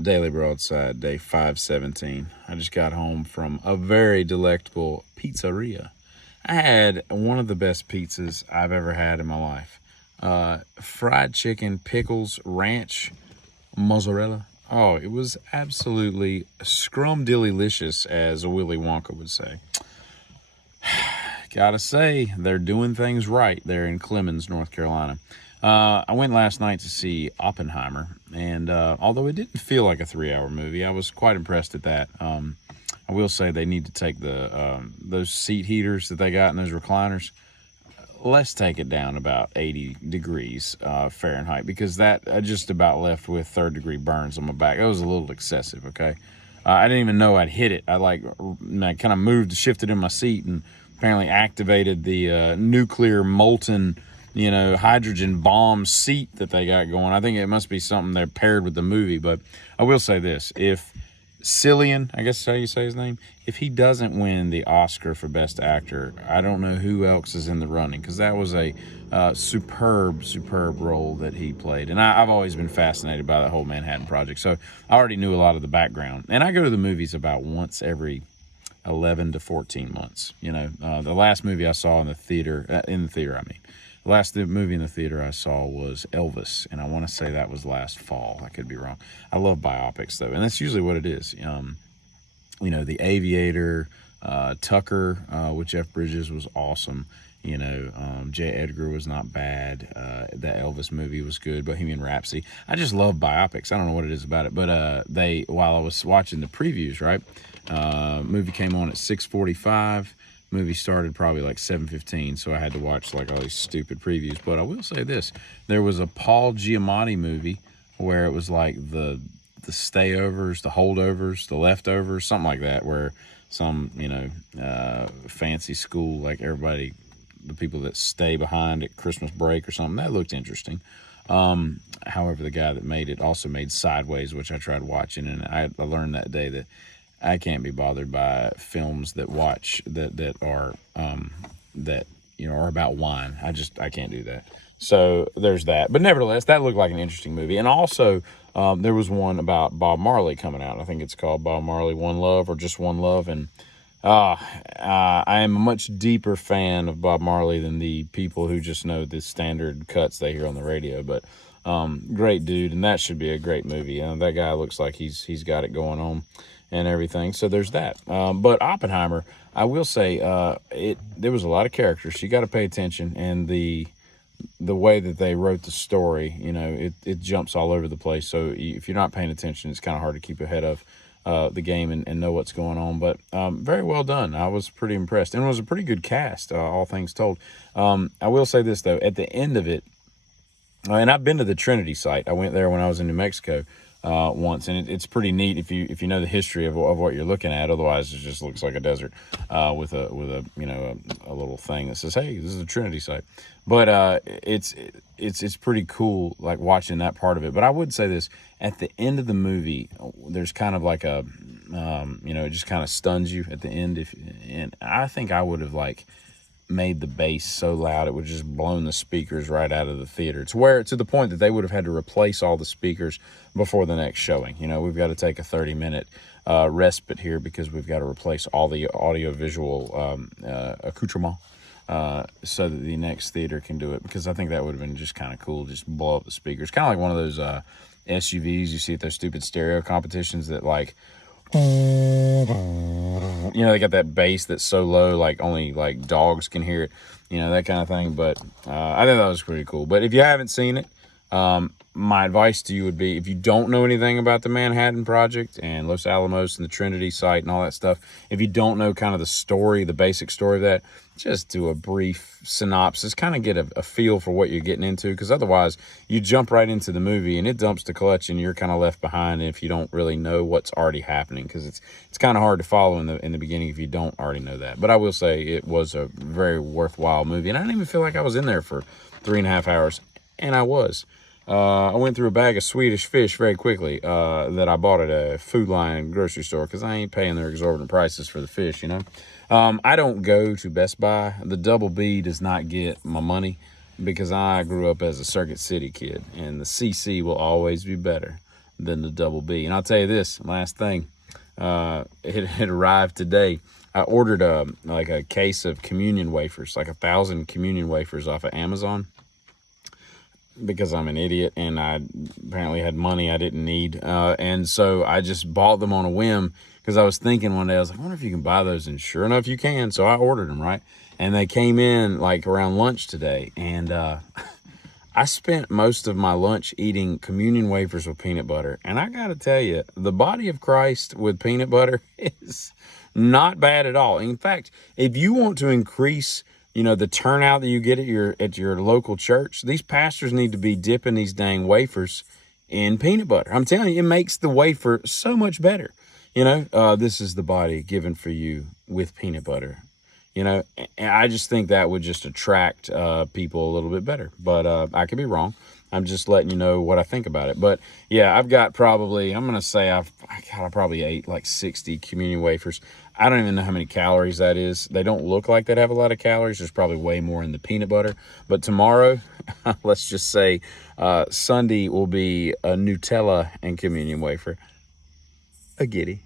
Daily Broadside, day 517. I just got home from a very delectable pizzeria. I had one of the best pizzas I've ever had in my life. Fried chicken, pickles, ranch, mozzarella. Oh, it was absolutely scrumdiddlylicious, as a Willy Wonka would say. Gotta say, they're doing things right there in Clemens, North Carolina. I went last night to see Oppenheimer, and although it didn't feel like a 3-hour movie, I was quite impressed at that. I will say they need to take those seat heaters that they got in those recliners. Let's take it down about 80 degrees Fahrenheit, because that I just about left with third-degree burns on my back. It was a little excessive, okay? I didn't even know I'd hit it. I kind of moved, shifted in my seat, and apparently activated the nuclear molten, hydrogen bomb seat that they got going. I think it must be something they're paired with the movie. But I will say this: if Cillian, I guess is how you say his name, if he doesn't win the Oscar for Best Actor, I don't know who else is in the running, because that was a superb role that he played. And I've always been fascinated by that whole Manhattan Project, so I already knew a lot of the background. And I go to the movies about once every 11 to 14 months. The last movie I saw in the theater, the last movie in the theater I saw was Elvis, and I want to say that was last fall. I could be wrong. I love biopics, though, and that's usually what it is. The Aviator, Tucker with Jeff Bridges was awesome. J. Edgar was not bad. That Elvis movie was good. Bohemian Rhapsody. I just love biopics. I don't know what it is about it, but while I was watching the previews, right, movie came on at 6:45. Movie started probably like 7:15, so I had to watch like all these stupid previews. But I will say this: there was a Paul Giamatti movie where it was like the stayovers, the holdovers, the leftovers, something like that, where some fancy school, like everybody, the people that stay behind at Christmas break or something. That looked interesting. However, the guy that made it also made Sideways, which I tried watching, and I learned that day that I can't be bothered by films that are about wine. I can't do that. So there's that. But nevertheless, that looked like an interesting movie. And also, there was one about Bob Marley coming out. I think it's called Bob Marley One Love, or just One Love. And I am a much deeper fan of Bob Marley than the people who just know the standard cuts they hear on the radio. But great dude, and that should be a great movie. That guy looks like he's got it going on and everything. So there's that. But Oppenheimer, I will say, there was a lot of characters. You got to pay attention, and the way that they wrote the story, it jumps all over the place. So if you're not paying attention, it's kind of hard to keep ahead of the game and know what's going on. But very well done. I was pretty impressed, and it was a pretty good cast, all things told. I will say this, though: at the end of it, and I've been to the Trinity site. I went there when I was in New Mexico once, and it's pretty neat if you know the history of what you're looking at. Otherwise, it just looks like a desert with a little thing that says, "Hey, this is the Trinity site." But it's pretty cool, like watching that part of it. But I would say this: at the end of the movie, there's kind of like a it just kind of stuns you at the end. And I think I would have made the bass so loud it would just blown the speakers right out of the theater. To the point that they would have had to replace all the speakers before the next showing. We've got to take a 30-minute respite here because we've got to replace all the audio-visual accoutrement so that the next theater can do it, because I think that would have been just kind of cool, just blow up the speakers. Kind of like one of those SUVs you see at those stupid stereo competitions that they got that bass that's so low, only dogs can hear it, that kind of thing. But I think that was pretty cool. But if you haven't seen it, my advice to you would be, if you don't know anything about the Manhattan Project and Los Alamos and the Trinity site and all that stuff, if you don't know kind of the basic story of that, just do a brief synopsis, kind of get a feel for what you're getting into, because otherwise you jump right into the movie and it dumps the clutch and you're kind of left behind if you don't really know what's already happening, because it's kind of hard to follow in the beginning if you don't already know that. But I will say it was a very worthwhile movie, and I didn't even feel like I was in there for 3.5 hours, and I was. I went through a bag of Swedish fish very quickly that I bought at a Food Lion grocery store, because I ain't paying their exorbitant prices for the fish, I don't go to Best Buy. The Double B does not get my money, because I grew up as a Circuit City kid, and the CC will always be better. than the Double B. And I'll tell you this, last thing, it arrived today. I ordered a case of communion wafers, like 1,000 communion wafers off of Amazon, because I'm an idiot and I apparently had money I didn't need. And so I just bought them on a whim because I was thinking one day, I was like, I wonder if you can buy those. And sure enough, you can. So I ordered them, right? And they came in like around lunch today. And I spent most of my lunch eating communion wafers with peanut butter. And I got to tell you, the body of Christ with peanut butter is not bad at all. In fact, if you want to increase, the turnout that you get at your local church, these pastors need to be dipping these dang wafers in peanut butter. I'm telling you, it makes the wafer so much better. This is the body given for you with peanut butter. And I just think that would just attract people a little bit better. But I could be wrong. I'm just letting you know what I think about it. But yeah, I've got probably, I'm going to say I probably ate like 60 communion wafers. I don't even know how many calories that is. They don't look like they'd have a lot of calories. There's probably way more in the peanut butter. But tomorrow, let's just say Sunday will be a Nutella and communion wafer. A giddy.